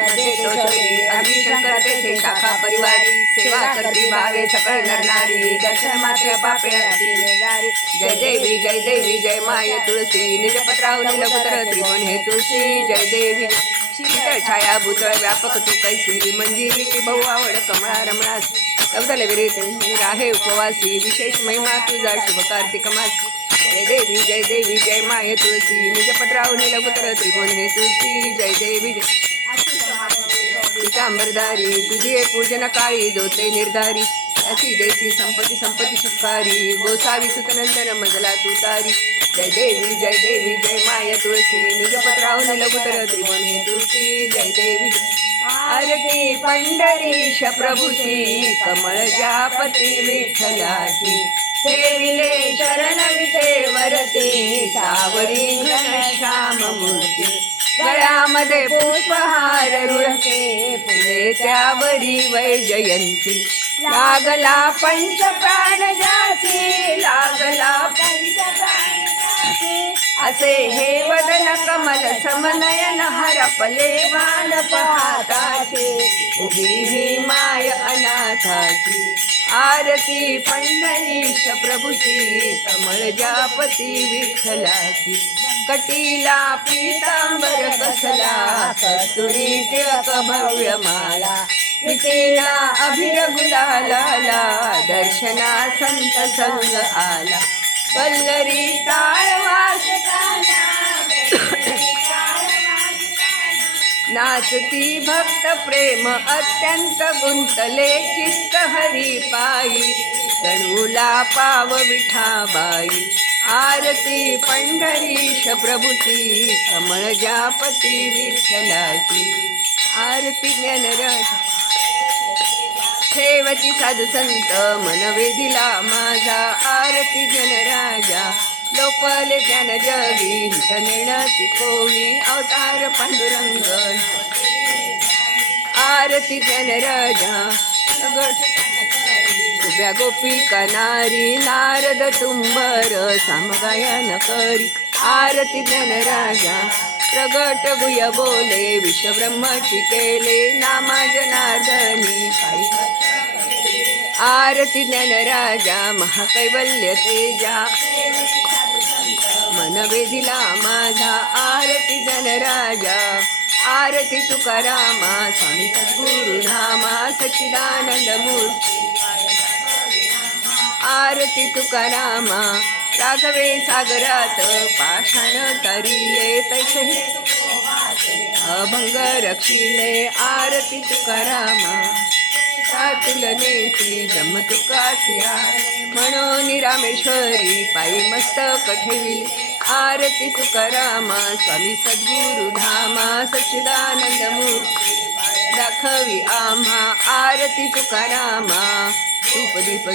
मध्ये शाखा परिवारी सेवा करती भावे सकळ नरनारी दर्शन मात्र पापे हरती. जय देवी जय देवी जय माय तुळसी निज पत्रावली लघुतर त्रिभुवन हे तुळशी. जय देवी शीतळ छाया भूतळ व्यापक तू कैसी मंजिरी ती बहु आवड कमळा रमणास. अवदल विरेत राहे उपवासी विशेष महिमा तुझा शुभ कार्तिक मास. जय देवी जय देवी जय माय तुळसी निज पत्रावली लघुतर त्रिभुवन हे तुळशी. जय देवी जय अंबरदारी तुझी पूजन काळी दोते निर्धारी अशी देशी संपत्ती संपत्ती सुखारी गोसावी सुतनंदन मजला तुतारी. जय देवी जय देवी जय माय तुळसी निज पत्रावली लघुतर त्रिवन हे तुळशी. जय देवी. आरती पंढरीश प्रभूची कमळ जापती विठ्ठलाची. सेविले चरण विटे वरती सावरी घनश्याम मूर्ती. गळ्यामध्ये पुष्पहार रुळते त्यावरी वैजयंती लागला पंच प्राण जाती लागला पंच असे हे वदन कमल समनयन हरपले वान पाहताचे उभी ही माय अनाथाची आरती पंढरीश प्रभुची कमळ जापती विठ्ठलाची कटीला पीतांबर कसला कस्तुरी टिळक भव्य माला. विटीला अभिर गुलाला दर्शना संत संग आला. पल्लरी ताळवास नाचती भक्त प्रेम अत्यंत गुंतले चित्त हरी पायी. तणूला पाव विठाबाई आरती पंढरीश प्रभुती कमळ जापती विठ्ठलाची आरती ज्ञानराज. ठेवती साधू संत मन वेदिला माझा आरती जनराजा लोकल ज्ञान जगी हित नेणती कोणी अवतार पांडुरंग. आरती जनराजा गड उभ्या गोपी कनारी नारद तुंबर सामगायन करी. आरती जनराजा प्रगट भुय बोले विश्वब्रह्म केले नामा जनार्दनी आरती ज्ञानराजा महाकैवल्य तेजा. मन वेधिला माझा आरती जनराजा आरती तुकारामा स्वामी सद्गुरुधामा सच्चिदानंद मूर्ती आरती तुकारामा राघवे सागरात पाषाण तरिले तैसे अभंग रक्षिले आरती तुकारामा. तुलनेसी ब्रह्म तुकासिया म्हणून रामेश्वरी पायी मस्त ठेविले. आरती तुकारामा स्वामी सद्गुरु धामा सच्चिदानंद मूर्ती दाखवी आम्हा. आरती तुकारामा धूप दीप